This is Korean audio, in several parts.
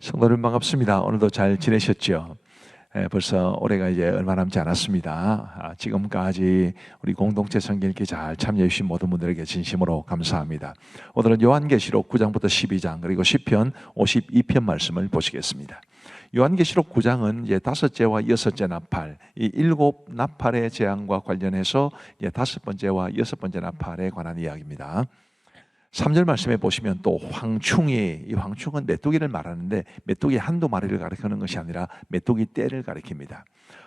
성도님 반갑습니다. 오늘도 잘 지내셨죠? 벌써 올해가 이제 얼마 남지 않았습니다. 지금까지 우리 공동체 성경 읽기 잘 참여해 주신 모든 분들에게 진심으로 감사합니다. 오늘은 요한계시록 9장부터 12장 그리고 시편 52편 말씀을 보시겠습니다. 요한계시록 9장은 이제 다섯째와 여섯째 나팔, 이 일곱 나팔의 재앙과 관련해서 이제 다섯 번째와 여섯 번째 나팔에 관한 이야기입니다. 3절 말씀에 보시면 또 황충이, 이 황충은 메뚜기를 말하는데 메뚜기 한두 마리를 가리키는 것이 아니라 메뚜기 떼를 가리킵니다.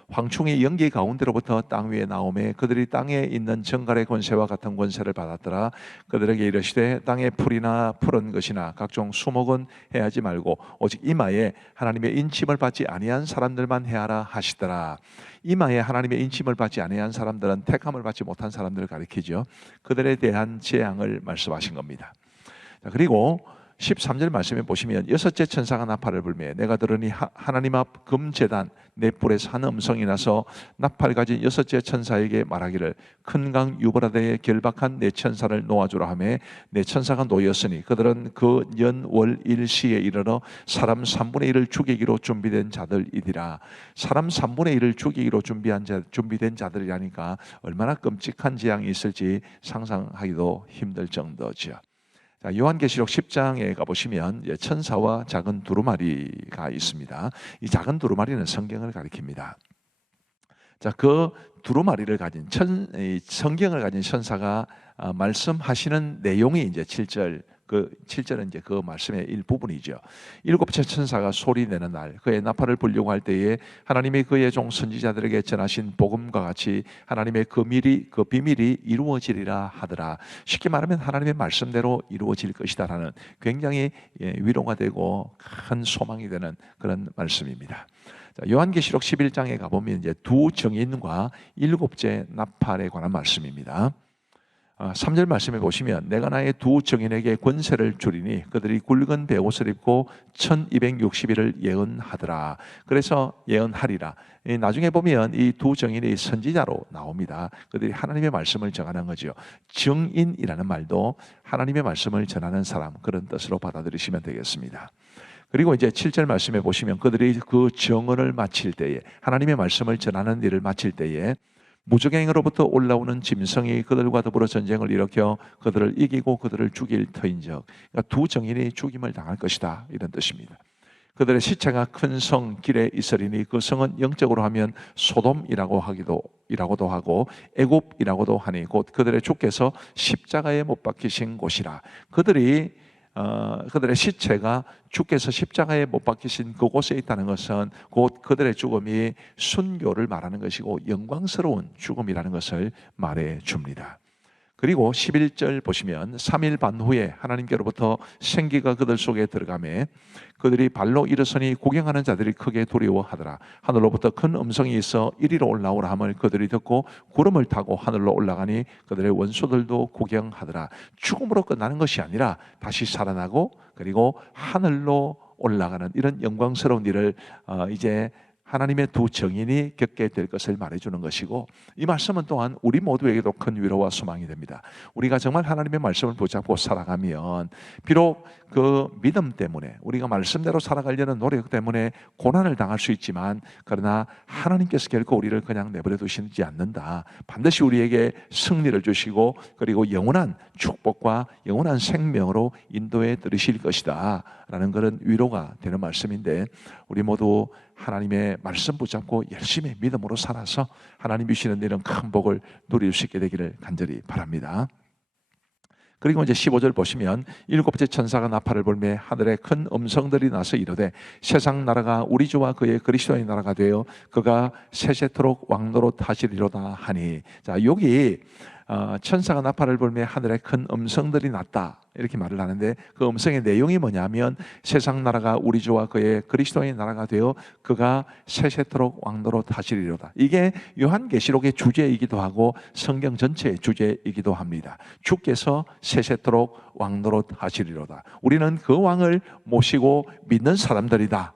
황충이 연기 가운데로부터 땅 위에 나오매 그들이 땅에 있는 정갈의 권세와 같은 권세를 받았더라. 그들에게 이르시되 땅의 풀이나 푸른 것이나 각종 수목은 해하지 말고 오직 이마에 하나님의 인침을 받지 아니한 사람들만 해하라 하시더라. 이마에 하나님의 인침을 받지 아니한 사람들은 택함을 받지 못한 사람들을 가리키죠. 그들에 대한 재앙을 말씀하신 겁니다. 그리고 13절 말씀에 보시면 여섯째 천사가 나팔을 불매 내가 들으니 하나님 앞 금제단 넷불에서 한 음성이 나서 나팔 가진 여섯째 천사에게 말하기를 큰 강 유브라데에 결박한 네 천사를 놓아주라 하매 네 천사가 놓였으니 그들은 그 연월 일시에 이르러 사람 3분의 1을 죽이기로 준비된 자들이니라. 사람 3분의 1을 죽이기로 준비된 자들이라니까 얼마나 끔찍한 재앙이 있을지 상상하기도 힘들 정도죠. 요한계시록 10장에 가보시면 천사와 작은 두루마리가 있습니다. 이 작은 두루마리는 성경을 가리킵니다. 그 두루마리를 가진 성경을 가진 천사가 말씀하시는 내용이 이제 7절, 그 7절은 이제 그 말씀의 일부분이죠. 일곱째 천사가 소리 내는 날, 그의 나팔을 불려고 할 때에 하나님이 그의 종 선지자들에게 전하신 복음과 같이 하나님의 그 비밀이 이루어지리라 하더라. 쉽게 말하면 하나님의 말씀대로 이루어질 것이다라는 굉장히 위로가 되고 큰 소망이 되는 그런 말씀입니다. 요한계시록 11장에 가보면 이제 두 증인과 일곱째 나팔에 관한 말씀입니다. 3절 말씀에 보시면 내가 나의 두 증인에게 권세를 주리니 그들이 굵은 베옷을 입고 1260일을 예언하더라. 그래서 예언하리라. 나중에 보면 이 두 증인이 선지자로 나옵니다. 그들이 하나님의 말씀을 전하는 거죠. 증인이라는 말도 하나님의 말씀을 전하는 사람, 그런 뜻으로 받아들이시면 되겠습니다. 그리고 이제 7절 말씀에 보시면 그들이 그 정언을 마칠 때에, 하나님의 말씀을 전하는 일을 마칠 때에 무적행으로부터 올라오는 짐승이 그들과 더불어 전쟁을 일으켜 그들을 이기고 그들을 죽일 터인즉, 그러니까 두 정인이 죽임을 당할 것이다, 이런 뜻입니다. 그들의 시체가 큰 성 길에 있으리니 그 성은 영적으로 하면 소돔이라고도 하고 애굽이라고도 하니 곧 그들의 주께서 십자가에 못 박히신 곳이라. 그들의 시체가 주께서 십자가에 못 박히신 그곳에 있다는 것은 곧 그들의 죽음이 순교를 말하는 것이고 영광스러운 죽음이라는 것을 말해 줍니다. 그리고 11절 보시면 3일 반 후에 하나님께로부터 생기가 그들 속에 들어가매 그들이 발로 일어서니 구경하는 자들이 크게 두려워하더라. 하늘로부터 큰 음성이 있어 이리로 올라오라 함을 그들이 듣고 구름을 타고 하늘로 올라가니 그들의 원수들도 구경하더라. 죽음으로 끝나는 것이 아니라 다시 살아나고 그리고 하늘로 올라가는 이런 영광스러운 일을 이제 하나님의 두 정인이 겪게 될 것을 말해주는 것이고, 이 말씀은 또한 우리 모두에게도 큰 위로와 소망이 됩니다. 우리가 정말 하나님의 말씀을 붙잡고 살아가면 비록 그 믿음 때문에, 우리가 말씀대로 살아가려는 노력 때문에 고난을 당할 수 있지만, 그러나 하나님께서 결코 우리를 그냥 내버려 두시지 않는다. 반드시 우리에게 승리를 주시고 그리고 영원한 축복과 영원한 생명으로 인도해 들으실 것이다 라는 그런 위로가 되는 말씀인데, 우리 모두 하나님의 말씀 붙잡고 열심히 믿음으로 살아서 하나님 주시는 이런 큰 복을 누릴 수 있게 되기를 간절히 바랍니다. 그리고 이제 15절 보시면 일곱째 천사가 나팔을 불매 하늘에 큰 음성들이 나서 이르되 세상 나라가 우리 주와 그의 그리스도의 나라가 되어 그가 세세토록 왕노릇 하시리로다 하니, 자, 여기 천사가 나팔을 불매 하늘에 큰 음성들이 났다, 이렇게 말을 하는데 그 음성의 내용이 뭐냐면 세상 나라가 우리 주와 그의 그리스도의 나라가 되어 그가 세세토록 왕노릇 하시리로다. 이게 요한계시록의 주제이기도 하고 성경 전체의 주제이기도 합니다. 주께서 세세토록 왕노릇 하시리로다. 우리는 그 왕을 모시고 믿는 사람들이다.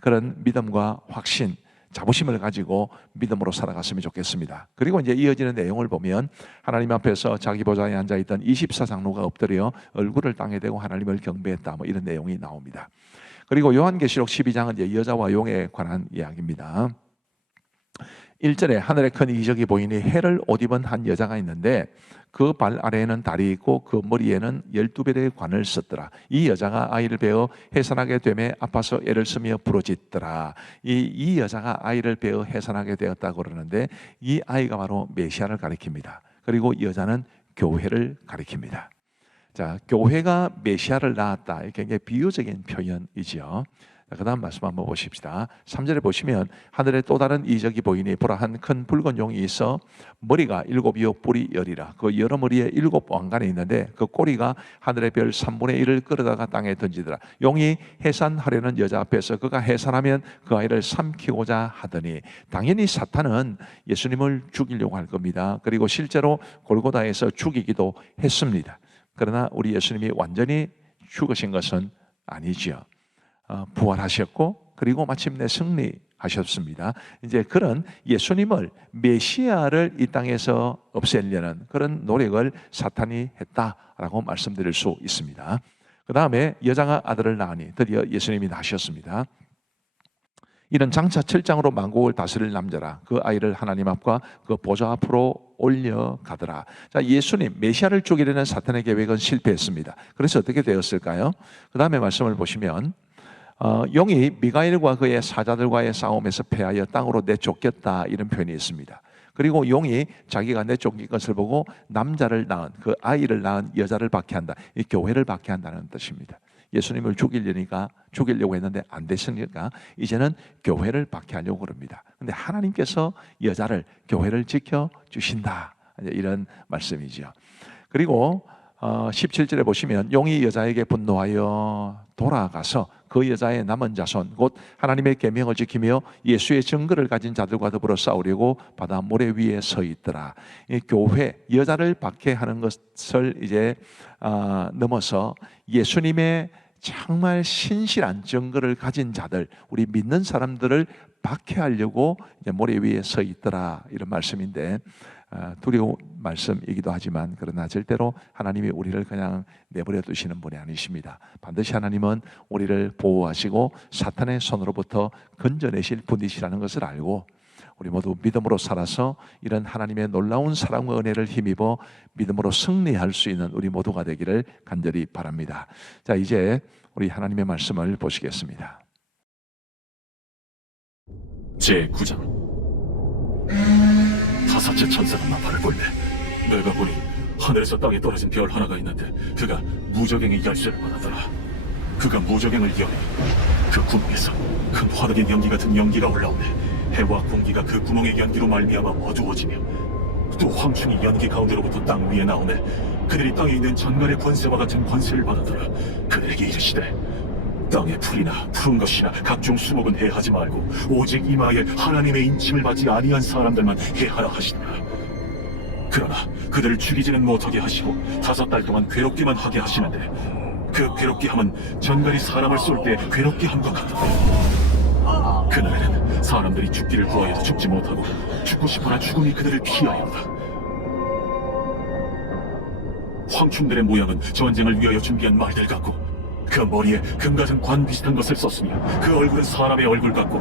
그런 믿음과 확신, 자부심을 가지고 믿음으로 살아갔으면 좋겠습니다. 그리고 이제 이어지는 내용을 보면 하나님 앞에서 자기 보좌에 앉아있던 24장로가 엎드려 얼굴을 땅에 대고 하나님을 경배했다, 뭐 이런 내용이 나옵니다. 그리고 요한계시록 12장은 이제 여자와 용에 관한 이야기입니다. 1절에 하늘에 큰 이적이 보이니 해를 옷 입은 한 여자가 있는데 그 발 아래에는 달이 있고 그 머리에는 12별의 관을 썼더라. 이 여자가 아이를 베어 해산하게 되매 아파서 애를 쓰며 부르짖더라. 이 여자가 아이를 베어 해산하게 되었다고 그러는데 이 아이가 바로 메시아를 가리킵니다. 그리고 여자는 교회를 가리킵니다. 자, 교회가 메시아를 낳았다. 이게 굉장히 비유적인 표현이지요. 그 다음 말씀 한번 보십시다. 3절에 보시면 하늘에 또 다른 이적이 보이니 보라 한 큰 붉은 용이 있어 머리가 7이요 뿔이 10이라. 그 여러 머리에 7 왕관이 있는데 그 꼬리가 하늘의 별 3분의 1을 끌어다가 땅에 던지더라. 용이 해산하려는 여자 앞에서 그가 해산하면 그 아이를 삼키고자 하더니 당연히 사탄은 예수님을 죽이려고 할 겁니다. 그리고 실제로 골고다에서 죽이기도 했습니다. 그러나 우리 예수님이 완전히 죽으신 것은 아니지요. 부활하셨고 그리고 마침내 승리하셨습니다. 이제 그런 예수님을 메시아를 이 땅에서 없애려는 그런 노력을 사탄이 했다라고 말씀드릴 수 있습니다. 그 다음에 여자가 아들을 낳으니 드디어 예수님이 나셨습니다. 이는 장차 7장으로 만국을 다스릴 남자라. 그 아이를 하나님 앞과 그 보좌 앞으로 올려가더라. 자, 예수님 메시아를 죽이려는 사탄의 계획은 실패했습니다. 그래서 어떻게 되었을까요? 그 다음에 말씀을 보시면 용이 미가엘과 그의 사자들과의 싸움에서 패하여 땅으로 내쫓겼다, 이런 표현이 있습니다. 그리고 용이 자기가 내쫓긴 것을 보고 남자를 낳은 그 아이를 낳은 여자를 박해한다. 이 교회를 박해한다는 뜻입니다. 예수님을 죽이려고 했는데 안 됐으니까 이제는 교회를 박해하려고 그럽니다. 근데 하나님께서 여자를, 교회를 지켜주신다, 이런 말씀이죠. 그리고 17절에 보시면 용이 여자에게 분노하여 돌아가서 그 여자의 남은 자손 곧 하나님의 계명을 지키며 예수의 증거를 가진 자들과 더불어 싸우려고 바다 모래 위에 서 있더라. 이 교회, 여자를 박해하는 것을 이제 넘어서 예수님의 정말 신실한 증거를 가진 자들, 우리 믿는 사람들을 박해하려고 이제 모래 위에 서 있더라, 이런 말씀인데 두려운 말씀이기도 하지만 그러나 절대로 하나님이 우리를 그냥 내버려 두시는 분이 아니십니다. 반드시 하나님은 우리를 보호하시고 사탄의 손으로부터 건져내실 분이시라는 것을 알고 우리 모두 믿음으로 살아서 이런 하나님의 놀라운 사랑과 은혜를 힘입어 믿음으로 승리할 수 있는 우리 모두가 되기를 간절히 바랍니다. 자, 이제 우리 하나님의 말씀을 보시겠습니다. 제9장. 다섯째 천사가 나팔을 불매 내가 보니 하늘에서 땅에 떨어진 별 하나가 있는데 그가 무저갱의 열쇠를 받았더라. 그가 무저갱을 여니 그 구멍에서 큰 화덕의 연기 같은 연기가 올라오네. 해와 공기가 그 구멍의 연기로 말미암아 어두워지며 또 황충이 연기 가운데로부터 땅 위에 나오네. 그들이 땅에 있는 전갈의 권세와 같은 권세를 받았더라. 그들에게 이르시되 땅의 풀이나 푸른 것이나 각종 수목은 해하지 말고 오직 이마에 하나님의 인침을 받지 아니한 사람들만 해하라 하시더라. 그러나 그들을 죽이지는 못하게 하시고 5달 동안 괴롭기만 하게 하시는데 그 괴롭게 함은 전갈이 사람을 쏠 때 괴롭게 함과 같더라. 그날에는 사람들이 죽기를 구하여도 죽지 못하고 죽고 싶으나 죽음이 그들을 피하였다. 황충들의 모양은 전쟁을 위하여 준비한 말들 같고 그 머리에 금 같은 관 비슷한 것을 썼으며 그 얼굴은 사람의 얼굴 같고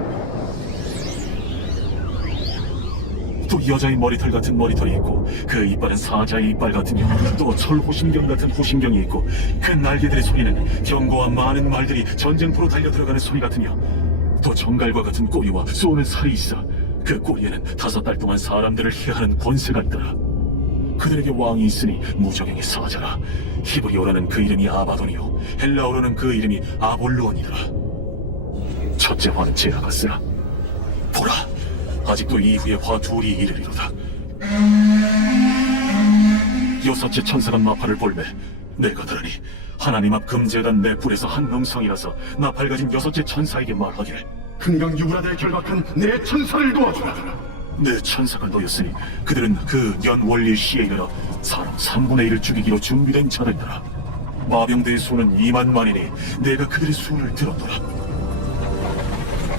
또 여자의 머리털 같은 머리털이 있고 그 이빨은 사자의 이빨 같으며 또 철호심경 같은 호심경이 있고 그 날개들의 소리는 경고와 많은 말들이 전쟁터로 달려들어가는 소리 같으며 또 정갈과 같은 꼬리와 쏘는 살이 있어 그 꼬리에는 5달 동안 사람들을 해하는 권세가 있더라. 그들에게 왕이 있으니 무저갱의 사자라. 히브리어로는 그 이름이 아바돈이요 헬라어로는 그 이름이 아볼루온이더라. 첫째 화는 제라가스라. 보라, 아직도 이후에 화 둘이 이르리로다. 여섯째 천사가 나팔을 불매 내가 들으니 하나님 앞 금제단 내 뿔에서 한 음성이라서 나팔 가진 여섯째 천사에게 말하기를 흥경 유브라데에 결박한 내 천사를 도와주라. 내 천사가 놓였으니 그들은 그 연 원리 시에 이르러 사람 3분의 1을 죽이기로 준비된 자들이더라. 마병대의 수는 2만만이니 내가 그들의 수를 들었더라.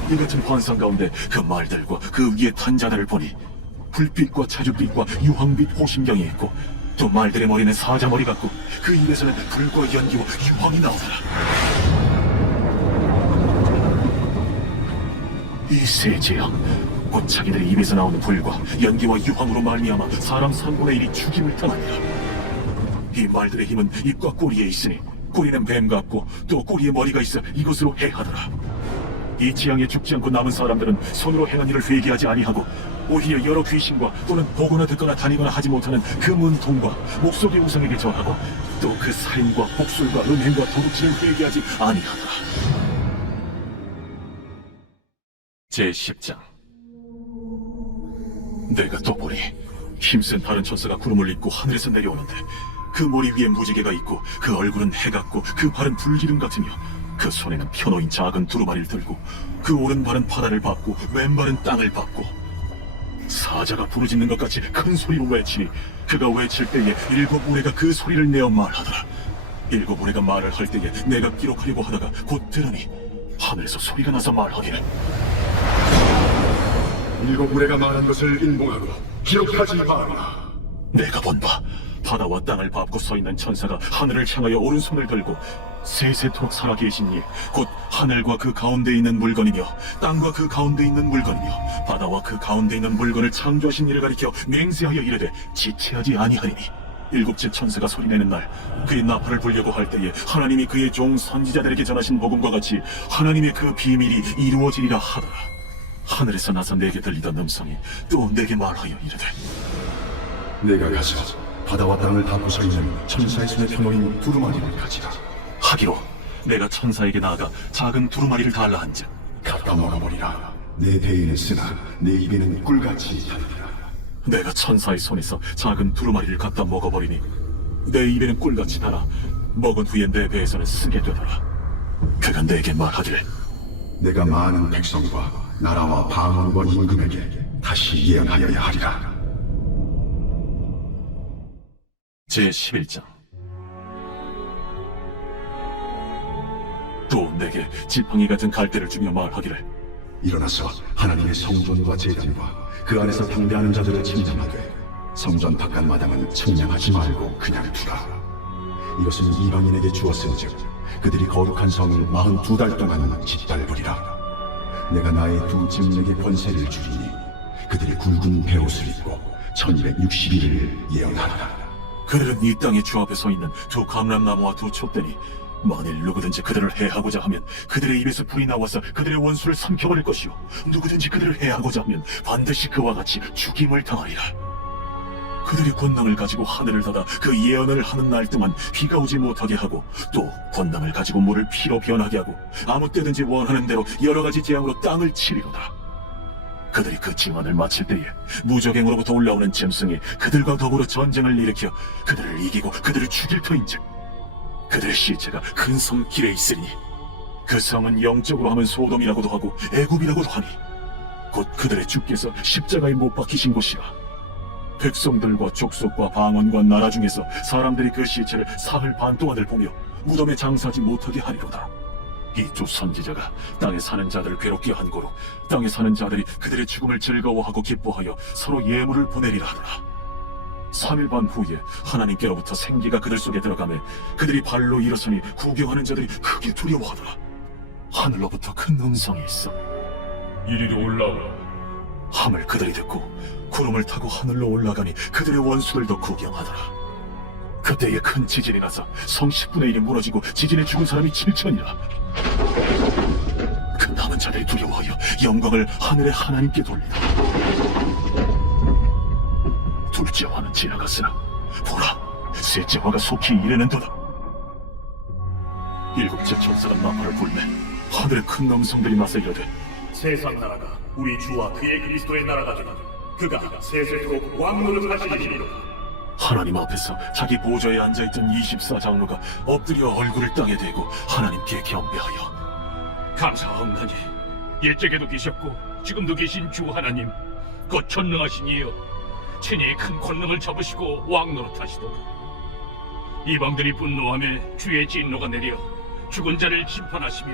이 같은 환상 가운데 그 말들과 그 위에 탄 자들을 보니 불빛과 자줏빛과 유황빛 호심경이 있고 또 말들의 머리는 사자머리 같고 그 입에서는 불과 연기와 유황이 나오더라. 이 세 재앙, 곧 자기들의 입에서 나오는 불과 연기와 유황으로 말미암아 사람 3분의 1이 죽임을 당하니라. 이 말들의 힘은 입과 꼬리에 있으니 꼬리는 뱀 같고 또 꼬리에 머리가 있어 이것으로 해하더라. 이 재앙에 죽지 않고 남은 사람들은 손으로 행한 일을 회개하지 아니하고 오히려 여러 귀신과 또는 보거나 듣거나 다니거나 하지 못하는 그 문통과 목소리 우상에게 절하고 또 그 살인과 복술과 음행과 도둑질을 회개하지 아니하더라. 제10장. 내가 또 보니 힘센 다른 천사가 구름을 입고 하늘에서 내려오는데 그 머리 위에 무지개가 있고 그 얼굴은 해 같고 그 발은 불기름 같으며 그 손에는 펴놓인 작은 두루마리를 들고 그 오른발은 바다를 밟고 왼발은 땅을 밟고 사자가 부르짖는 것 같이 큰 소리로 외치니 그가 외칠 때에 7우레가 그 소리를 내어 말하더라. 7우레가 말을 할 때에 내가 기록하려고 하다가 곧 들으니 하늘에서 소리가 나서 말하기를 7우레가 말한 것을 인봉하고 기록하지 말라. 내가 본 바 바다와 땅을 밟고 서 있는 천사가 하늘을 향하여 오른손을 들고 세세토록 살아계신 이 곧 하늘과 그 가운데 있는 물건이며 땅과 그 가운데 있는 물건이며 바다와 그 가운데 있는 물건을 창조하신 이를 가리켜 맹세하여 이르되 지체하지 아니하리니 7째 천사가 소리내는 날 그의 나팔을 불려고 할 때에 하나님이 그의 종 선지자들에게 전하신 복음과 같이 하나님의 그 비밀이 이루어지리라 하더라. 하늘에서 나서 내게 들리던 음성이 또 내게 말하여 이르되 내가 가서 바다와 땅을 닫고 서 있는 천사의 손에 펴놓인 두루마리를 가지라. 하기로 내가 천사에게 나아가 작은 두루마리를 달라 한즉 갖다 먹어버리라. 내 배에는 쓰나 내 입에는 꿀같이 달리라. 내가 천사의 손에서 작은 두루마리를 갖다 먹어버리니 내 입에는 꿀같이 달아 먹은 후에 내 배에서는 쓰게 되더라. 그가 내게 말하기를 내가 많은 백성과 나라와 방언과 임금에게 다시 예언하여야 하리라. 제11장. 또 내게 지팡이 같은 갈대를 주며 말하기를 일어나서 하나님의 성전과 제단과 그 안에서 경배하는 자들을 침략하되 성전 바깥 마당은 측량하지 말고 그냥 두라. 이것은 이방인에게 주었은즉 그들이 거룩한 성을 42달 동안 짓밟으리라. 내가 나의 두 증인에게 권세를 주리니 그들이 굵은 베옷을 입고 1260일을 예언하리라. 그들은 이 땅의 주 앞에 서 있는 두 감람나무와 두 촛대니 만일 누구든지 그들을 해하고자 하면 그들의 입에서 불이 나와서 그들의 원수를 삼켜버릴 것이요 누구든지 그들을 해하고자 하면 반드시 그와 같이 죽임을 당하리라. 그들이 권능을 가지고 하늘을 닫아 그 예언을 하는 날 동안 비가 오지 못하게 하고 또 권능을 가지고 물을 피로 변하게 하고 아무 때든지 원하는 대로 여러 가지 재앙으로 땅을 치리로다. 그들이 그 증언을 마칠 때에 무적행으로부터 올라오는 짐승이 그들과 더불어 전쟁을 일으켜 그들을 이기고 그들을 죽일 터인즉 그들의 시체가 큰 성 길에 있으리니 그 성은 영적으로 하면 소돔이라고도 하고 애굽이라고도 하니 곧 그들의 주께서 십자가에 못 박히신 곳이라. 백성들과 족속과 방언과 나라 중에서 사람들이 그 시체를 사흘 반 동안을 보며 무덤에 장사하지 못하게 하리로다. 이 두 선지자가 땅에 사는 자들을 괴롭게 한 고로 땅에 사는 자들이 그들의 죽음을 즐거워하고 기뻐하여 서로 예물을 보내리라 하더라. 3일 반 후에 하나님께로부터 생기가 그들 속에 들어가매 그들이 발로 일어서니 구경하는 자들이 크게 두려워하더라. 하늘로부터 큰 음성이 있어 이리로 올라오라. 함을 그들이 듣고 구름을 타고 하늘로 올라가니 그들의 원수들도 구경하더라. 그때에 큰 지진이 나서 성 10분의 1이 무너지고 지진에 죽은 사람이 7천이라. 그 남은 자들이 두려워하여 영광을 하늘의 하나님께 돌리다. 둘째 화는 지나갔으나 보라, 셋째 화가 속히 이르는도다. 7째 천사가 나팔을 불매 하늘의 큰 음성들이 나서 이르되 세상 나라가 우리 주와 그의 그리스도의 나라가 되니 그가 세세토록 왕노릇 하시리로다. 하나님 앞에서 자기 보좌에 앉아있던 24장로가 엎드려 얼굴을 땅에 대고 하나님께 경배하여 감사하옵나니 옛적에도 계셨고 지금도 계신 주 하나님 곧 전능하신 이여 친히 큰 권능을 잡으시고 왕노릇하시도다. 이방들이 분노하며 주의 진노가 내려 죽은 자를 심판하시며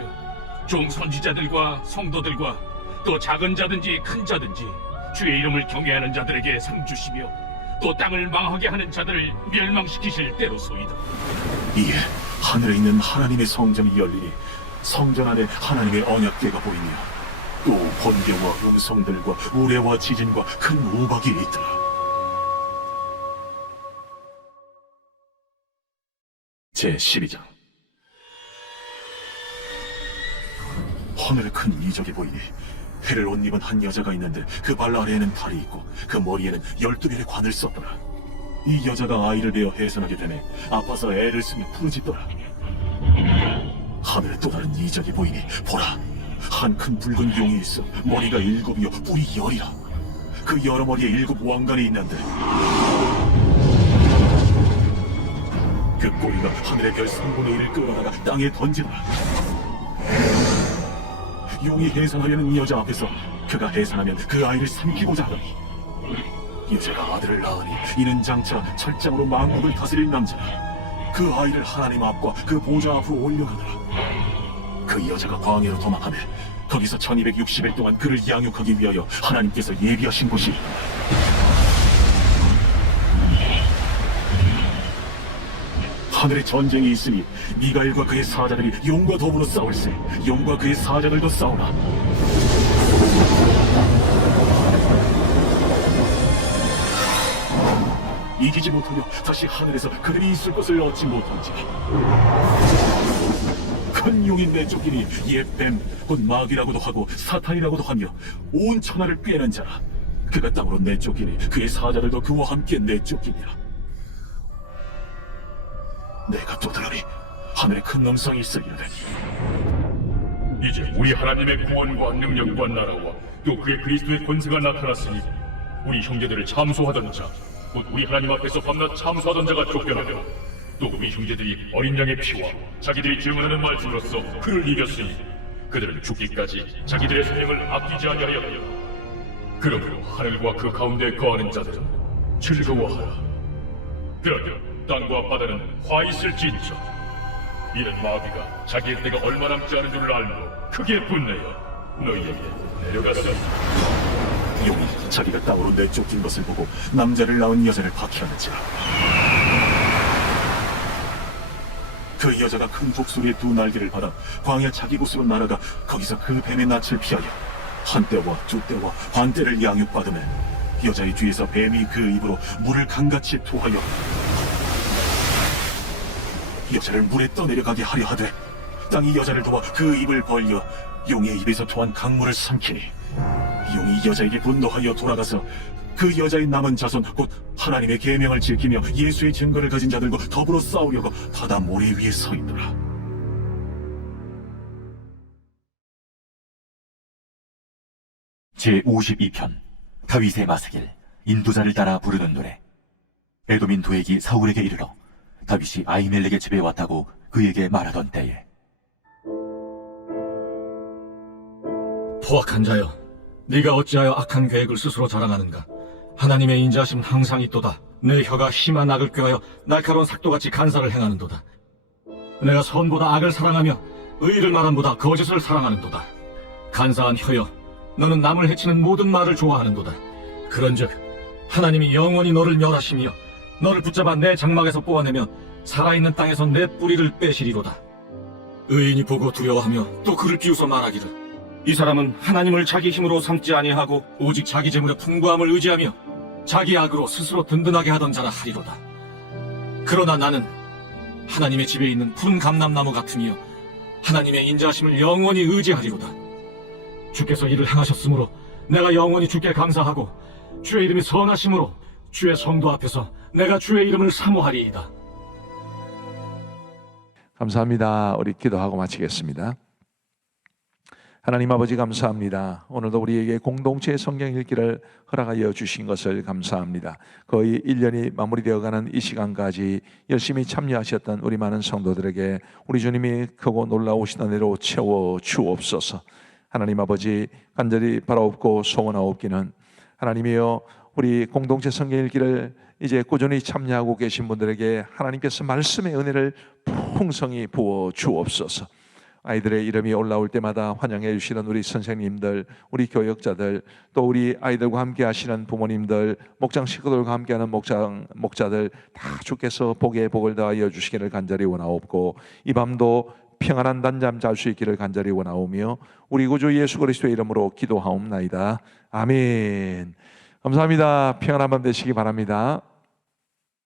종 선지자들과 성도들과 또 작은 자든지 큰 자든지 주의 이름을 경외하는 자들에게 상 주시며 또 땅을 망하게 하는 자들을 멸망시키실 때로소이다. 이에 하늘에 있는 하나님의 성전이 열리니 성전 안에 하나님의 언약궤가 보이며 또 번개와 음성들과 우레와 지진과 큰 우박이 있더라. 제12장. 하늘에 큰 이적이 보이니 해를 옷 입은 한 여자가 있는데 그 발 아래에는 달이 있고 그 머리에는 12별의 관을 썼더라. 이 여자가 아이를 베어 해산하게 되매 아파서 애를 쓰며 부르짖더라. 하늘에 또 다른 이적이 보이니 보라, 한 큰 붉은 용이 있어 머리가 7이요 뿔이 10이라. 그 여러 머리에 7 왕관이 있는데 그 꼬리가 하늘의 별 3분의 1을 끌어다가 땅에 던지더라. 용이 해산하려는 이 여자 앞에서 그가 해산하면 그 아이를 삼키고자 하더니 여자가 아들을 낳으니 이는 장차 철장으로 만국을 다스릴 남자라. 그 아이를 하나님 앞과 그 보좌 앞으로 올려가더라. 그 여자가 광야로 도망하며 거기서 1260일 동안 그를 양육하기 위하여 하나님께서 예비하신 곳이 하늘에 전쟁이 있으니 미가엘과 그의 사자들이 용과 더불어 싸울세. 용과 그의 사자들도 싸우나 이기지 못하며 다시 하늘에서 그들이 있을 것을 얻지 못한지 큰 용이 내쫓기니 옛 뱀 곧 마귀라고도 하고 사탄이라고도 하며 온 천하를 꿰는 자라. 그가 땅으로 내쫓기니 그의 사자들도 그와 함께 내쫓기니라. 내가 또 들으니 하늘에 큰 음성이 있으리로되 이제 우리 하나님의 구원과 능력과 나라와 또 그의 그리스도의 권세가 나타났으니 우리 형제들을 참소하던 자, 곧 우리 하나님 앞에서 밤낮 참소하던 자가 쫓겨나며 또 우리 형제들이 어린 양의 피와 자기들이 증언하는 말씀으로써 그를 이겼으니 그들은 죽기까지 자기들의 생명을 아끼지 아니하였다. 그러므로 하늘과 그 가운데 거하는 자들은 즐거워하라. 그러면 땅과 바다는 화 있을지니저 이는 마귀가 자기의 때가 얼마 남지 않은 줄을 알므로 크게 분내어 너희에게 내려갔으니 용이 자기가 땅으로 내쫓긴 것을 보고 남자를 낳은 여자를 박해하는지라. 그 여자가 큰 독수리의 2 날개를 받아 광야 자기 곳으로 날아가 거기서 그 뱀의 낯을 피하여 한 때와 2 때와 반 때를 양육받으며 여자의 뒤에서 뱀이 그 입으로 물을 강같이 토하여 여자를 물에 떠내려가게 하려 하되 땅이 여자를 도와 그 입을 벌려 용의 입에서 토한 강물을 삼키니 용이 여자에게 분노하여 돌아가서 그 여자의 남은 자손 곧 하나님의 계명을 지키며 예수의 증거를 가진 자들과 더불어 싸우려고 바다 모래 위에 서 있더라. 제52편 다윗의 마스길 인도자를 따라 부르는 노래. 에돔인 도액이 사울에게 이르러 다윗이 아히멜렉의 집에 왔다고 그에게 말하던 때에 포악한 자여, 네가 어찌하여 악한 계획을 스스로 자랑하는가? 하나님의 인자하심은 항상 있도다. 내 혀가 심한 악을 꾀하여 날카로운 삭도같이 간사를 행하는도다. 내가 선보다 악을 사랑하며 의를 말함보다 거짓을 사랑하는도다. 간사한 혀여, 너는 남을 해치는 모든 말을 좋아하는도다. 그런즉 하나님이 영원히 너를 멸하시며 너를 붙잡아 내 장막에서 뽑아내며 살아있는 땅에서 내 뿌리를 빼시리로다. 의인이 보고 두려워하며 또 그를 비웃어 말하기를 이 사람은 하나님을 자기 힘으로 삼지 아니하고 오직 자기 재물의 풍부함을 의지하며 자기 악으로 스스로 든든하게 하던 자라 하리로다. 그러나 나는 하나님의 집에 있는 푸른 감람나무 같으며 하나님의 인자하심을 영원히 의지하리로다. 주께서 이를 행하셨으므로 내가 영원히 주께 감사하고 주의 이름이 선하심으로 주의 성도 앞에서 내가 주의 이름을 사모하리이다. 감사합니다. 우리 기도하고 마치겠습니다. 하나님 아버지 감사합니다. 오늘도 우리에게 공동체 성경 읽기를 허락하여 주신 것을 감사합니다. 거의 1년이 마무리되어가는 이 시간까지 열심히 참여하셨던 우리 많은 성도들에게 우리 주님이 크고 놀라우신 은혜로 채워 주옵소서. 하나님 아버지 간절히 바라옵고 소원하옵기는 하나님이여 우리 공동체 성경 읽기를 이제 꾸준히 참여하고 계신 분들에게 하나님께서 말씀의 은혜를 풍성히 부어 주옵소서. 아이들의 이름이 올라올 때마다 환영해 주시는 우리 선생님들, 우리 교역자들, 또 우리 아이들과 함께 하시는 부모님들, 목장 식구들과 함께하는 목자들 다 주께서 복에 복을 더하여 주시기를 간절히 원하옵고 이 밤도 평안한 단잠 잘 수 있기를 간절히 원하오며 우리 구주 예수 그리스도의 이름으로 기도하옵나이다. 아멘. 감사합니다. 평안한 밤 되시기 바랍니다.